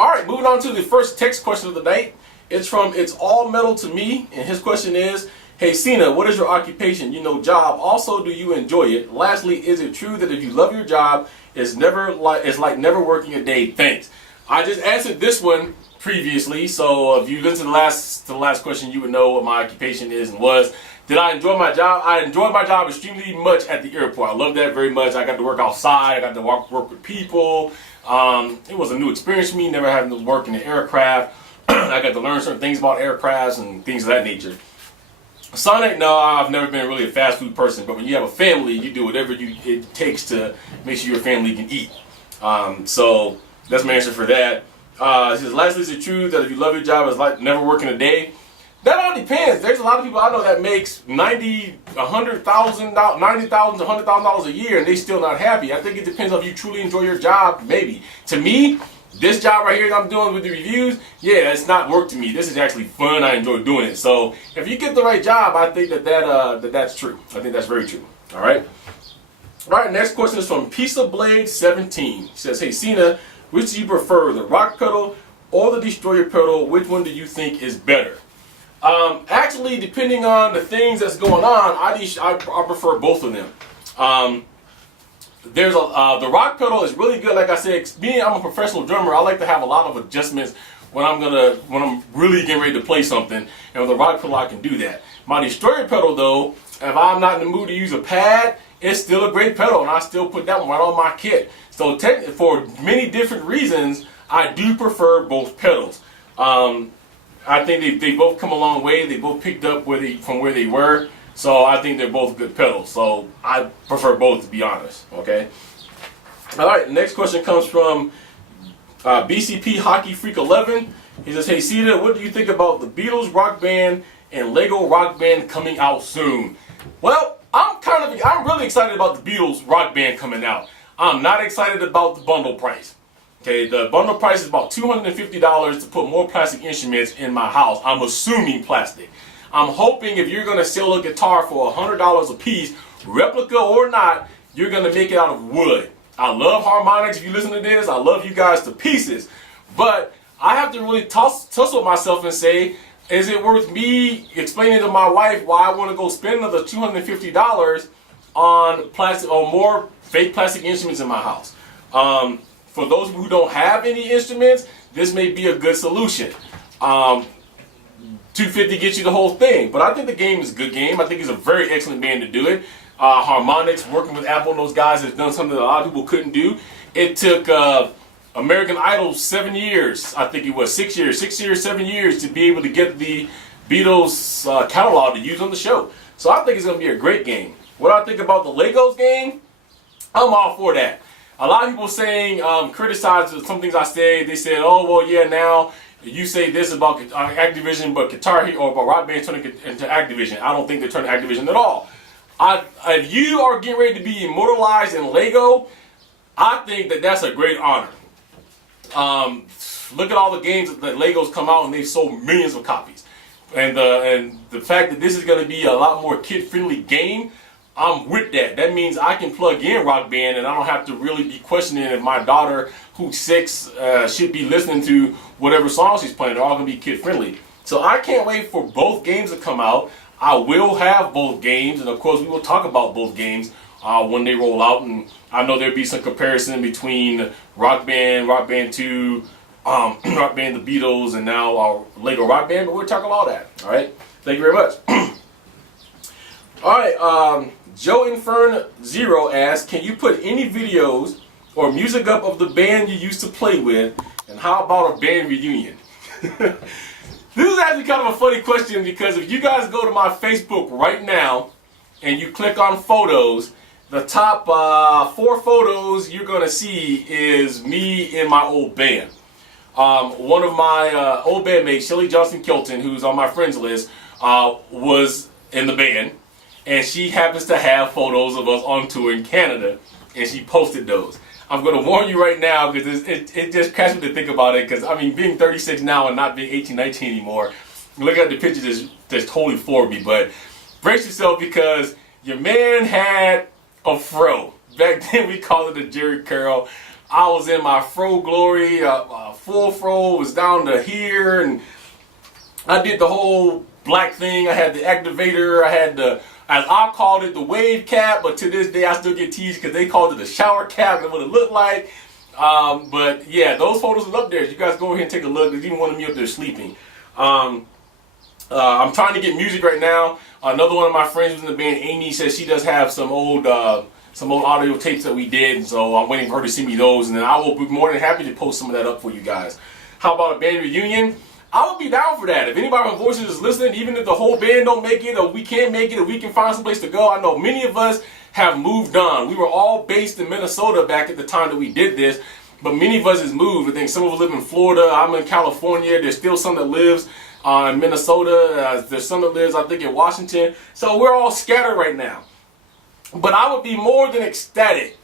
All right, moving on to the first text question of the night. It's from ItsAllMetalToMe, and his question is, hey Cena, what is your occupation? You know, job. Also, do you enjoy it? Lastly, is it true that if you love your job, it's like never working a day? Thanks. I just answered this one previously, so if you listen to the last question, you would know what my occupation is and was. Did I enjoy my job? I enjoyed my job extremely much at the airport. I loved that very much. I got to work outside. I got to work with people. It was a new experience for me, never having to work in the aircraft. I got to learn certain things about aircrafts and things of that nature. Sonic, no, I've never been really a fast food person, but when you have a family, you do whatever it takes to make sure your family can eat. So that's my answer for that. It says, lastly, is it true that if you love your job, it's like never working a day? That all depends. There's a lot of people I know that makes $90,000 to $100,000 a year and they still not happy. I think it depends on if you truly enjoy your job, maybe. To me, this job right here that I'm doing with the reviews, yeah, it's not work to me. This is actually fun. I enjoy doing it. So if you get the right job, I think that's true. I think that's very true. All right. All right. Next question is from Pizza Blade 17. He says, hey Cena, which do you prefer, the rock pedal or the destroyer pedal? Which one do you think is better? Actually, depending on the things that's going on, I prefer both of them. The rock pedal is really good. Like I said, I'm a professional drummer. I like to have a lot of adjustments when I'm really getting ready to play something. And with the rock pedal, I can do that. My destroyer pedal, though, if I'm not in the mood to use a pad, it's still a great pedal, and I still put that one right on my kit. So for many different reasons, I do prefer both pedals. I think they both come a long way. They both picked up from where they were. So I think they're both good pedals. So I prefer both, to be honest. Okay. All right. Next question comes from BCP Hockey Freak 11. He says, "Hey Cena, what do you think about the Beatles Rock Band and Lego Rock Band coming out soon?" Well, I'm really excited about the Beatles Rock Band coming out. I'm not excited about the bundle price. Okay, the bundle price is about $250 to put more plastic instruments in my house. I'm assuming plastic. I'm hoping if you're going to sell a guitar for $100 a piece, replica or not, you're going to make it out of wood. I love harmonics. If you listen to this, I love you guys to pieces. But I have to really tussle myself and say, is it worth me explaining to my wife why I want to go spend another $250 on plastic or more fake plastic instruments in my house? For those who don't have any instruments, this may be a good solution. $250 gets you the whole thing, but I think the game is a good game. I think it's a very excellent band to do it. Harmonix, working with Apple and those guys, has done something that a lot of people couldn't do. It took American Idol 7 years, I think it was 6 years, 7 years to be able to get the Beatles catalog to use on the show. So I think it's going to be a great game. What I think about the Legos game, I'm all for that. A lot of people saying, criticize some things I say. They said, oh, well, yeah, now you say this about Activision, but Guitar Hero or about Rock Band turning into Activision. I don't think they're turning Activision at all. If you are getting ready to be immortalized in Lego, I think that that's a great honor. Look at all the games that Legos come out and they've sold millions of copies. And the fact that this is going to be a lot more kid-friendly game, I'm with that. That means I can plug in Rock Band and I don't have to really be questioning if my daughter, who's 6, should be listening to whatever songs she's playing. They're all going to be kid-friendly. So I can't wait for both games to come out. I will have both games, and of course we will talk about both games when they roll out. And I know there'll be some comparison between Rock Band, Rock Band 2, Rock Band, the Beatles, and now Lego Rock Band, but we'll talk about all that. All right? Thank you very much. All right, joeinfernO asks, can you put any videos or music up of the band you used to play with, and how about a band reunion? This is actually kind of a funny question, because if you guys go to my Facebook right now and you click on photos, the top 4 photos you're going to see is me in my old band. One of my old bandmates, Shelly Johnson-Kelton, who's on my friends list, was in the band. And she happens to have photos of us on tour in Canada, and she posted those. I'm going to warn you right now, because it just cracks me to think about it, because, I mean, being 36 now and not being 18, 19 anymore, looking at the pictures that's totally for me. But brace yourself, because your man had a fro. Back then we called it a Jerry curl. I was in my fro glory, full fro, was down to here, and I did the whole black thing. I had the activator, I had the, as I called it, the wave cap, but to this day I still get teased because they called it a shower cap. That's what it looked like. But yeah, those photos are up there. You guys go ahead and take a look. There's even one of me up there sleeping. I'm trying to get music right now. Another one of my friends was in the band, Amy, says she does have some old audio tapes that we did, and so I'm waiting for her to send me those, and then I will be more than happy to post some of that up for you guys. How about a band reunion? I would be down for that. If anybody from Voices is listening, even if the whole band don't make it, or we can't make it, or we can find some place to go, I know many of us have moved on. We were all based in Minnesota back at the time that we did this, but many of us has moved. I think some of us live in Florida. I'm in California. There's still some that lives in Minnesota. There's some that lives, I think, in Washington. So we're all scattered right now. But I would be more than ecstatic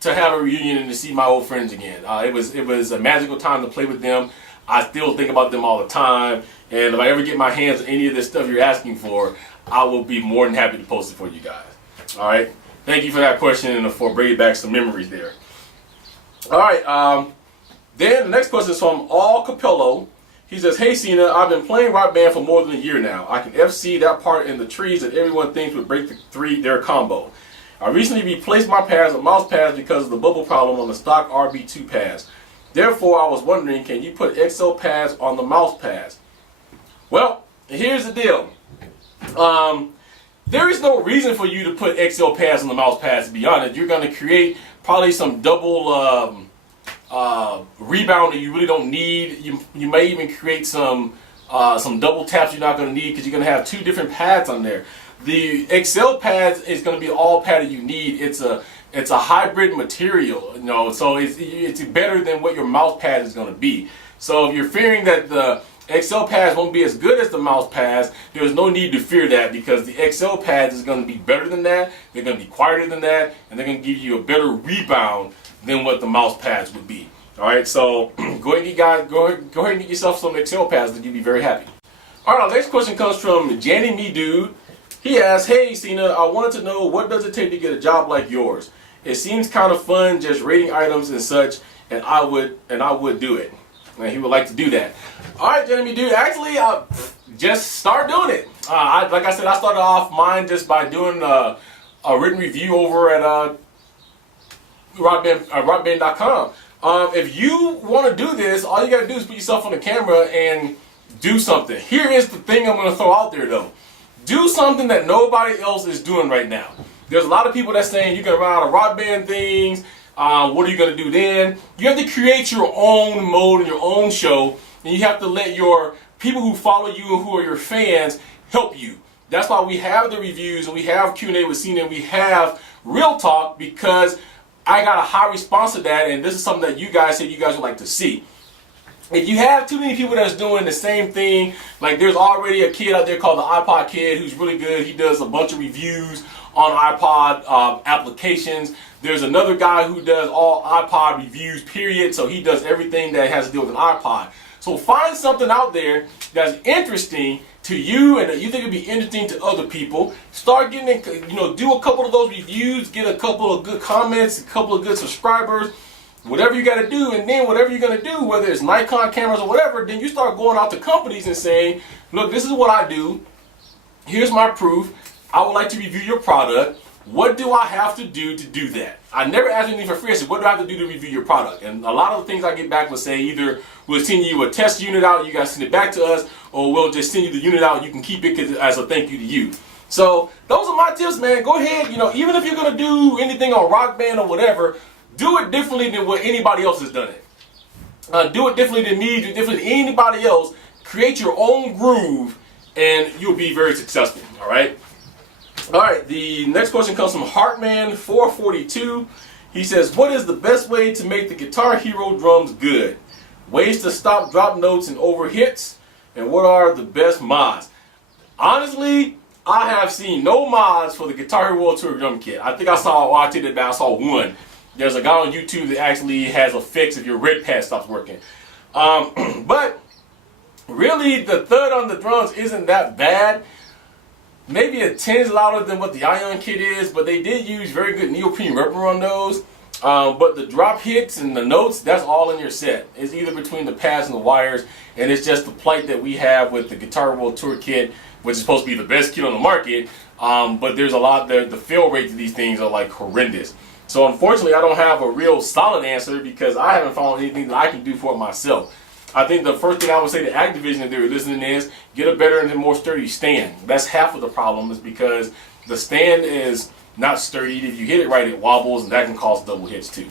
to have a reunion and to see my old friends again. It was a magical time to play with them. I still think about them all the time, and if I ever get my hands on any of this stuff you're asking for, I will be more than happy to post it for you guys. All right? Thank you for that question and for bringing back some memories there. All right. Then the next question is from allcapello. He says, "Hey Cena, I've been playing Rock Band for more than a year now. I can FC that part in the trees that everyone thinks would break their combo. I recently replaced my pads with mouse pads because of the bubble problem on the stock RB2 pads. Therefore, I was wondering, can you put Xcell pads on the mouse pads?" Well, here's the deal. There is no reason for you to put Xcell pads on the mouse pads, to be honest. You're going to create probably some double rebound that you really don't need. You may even create some double taps you're not going to need because you're going to have two different pads on there. The Xcell pads is going to be all padded you need. It's a hybrid material, you know, so it's better than what your mouse pad is going to be. So if you're fearing that the Xcell pads won't be as good as the mouse pads, there's no need to fear that, because the Xcell pads is going to be better than that. They're going to be quieter than that, and they're going to give you a better rebound than what the mouse pads would be. All right, so go ahead and get yourself some Xcell pads, and you'll be very happy. All right, our next question comes from Janny Me Dude. He asks, "Hey Cena, I wanted to know, what does it take to get a job like yours? It seems kind of fun just rating items and such, and I would do it." And he would like to do that. All right, Jeremy, dude. Actually, just start doing it. Like I said, I started off mine just by doing a written review over at rockband.com. If you want to do this, all you got to do is put yourself on the camera and do something. Here is the thing I'm going to throw out there, though. Do something that nobody else is doing right now. There's a lot of people that's saying you can run out of rock band things. What are you going to do then? You have to create your own mode and your own show, and you have to let your people who follow you and who are your fans help you. That's why we have the reviews and we have Q&A with Cena and we have Real Talk, because I got a high response to that, and this is something that you guys said you guys would like to see. If you have too many people that's doing the same thing, like there's already a kid out there called the iPod Kid who's really good. He does a bunch of reviews on iPod applications. There's another guy who does all iPod reviews, period. So he does everything that has to do with an iPod. So find something out there that's interesting to you and that you think would be interesting to other people. Start getting, do a couple of those reviews, get a couple of good comments, a couple of good subscribers, whatever you got to do. And then whatever you're going to do, whether it's Nikon cameras or whatever, then you start going out to companies and saying, look, this is what I do. Here's my proof. I would like to review your product. What do I have to do that? I never ask anything for free. I said, what do I have to do to review your product? And a lot of the things I get back will say either we'll send you a test unit out, you guys send it back to us, or we'll just send you the unit out and you can keep it as a thank you to you. So those are my tips, man. Go ahead, even if you're going to do anything on Rock Band or whatever, do it differently than what anybody else has done it. Do it differently than me, do it differently than anybody else. Create your own groove and you'll be very successful, all right? All right, the next question comes from Heartman442. He says, what is the best way to make the Guitar Hero drums good? Ways to stop drop notes and over hits? And what are the best mods? Honestly, I have seen no mods for the Guitar Hero World Tour drum kit. I think I saw one. There's a guy on YouTube that actually has a fix if your red pad stops working. But really, the thud on the drums isn't that bad. Maybe a 10 is louder than what the Ion kit is, but they did use very good neoprene rubber on those. But the drop hits and the notes, that's all in your set. It's either between the pads and the wires, and it's just the plight that we have with the Guitar World Tour kit, which is supposed to be the best kit on the market. But there's a lot there. The fail rates of these things are like horrendous. So unfortunately, I don't have a real solid answer because I haven't found anything that I can do for it myself. I think the first thing I would say to Activision if they were listening is get a better and more sturdy stand. That's half of the problem, is because the stand is not sturdy. If you hit it right, it wobbles, and that can cause double hits too.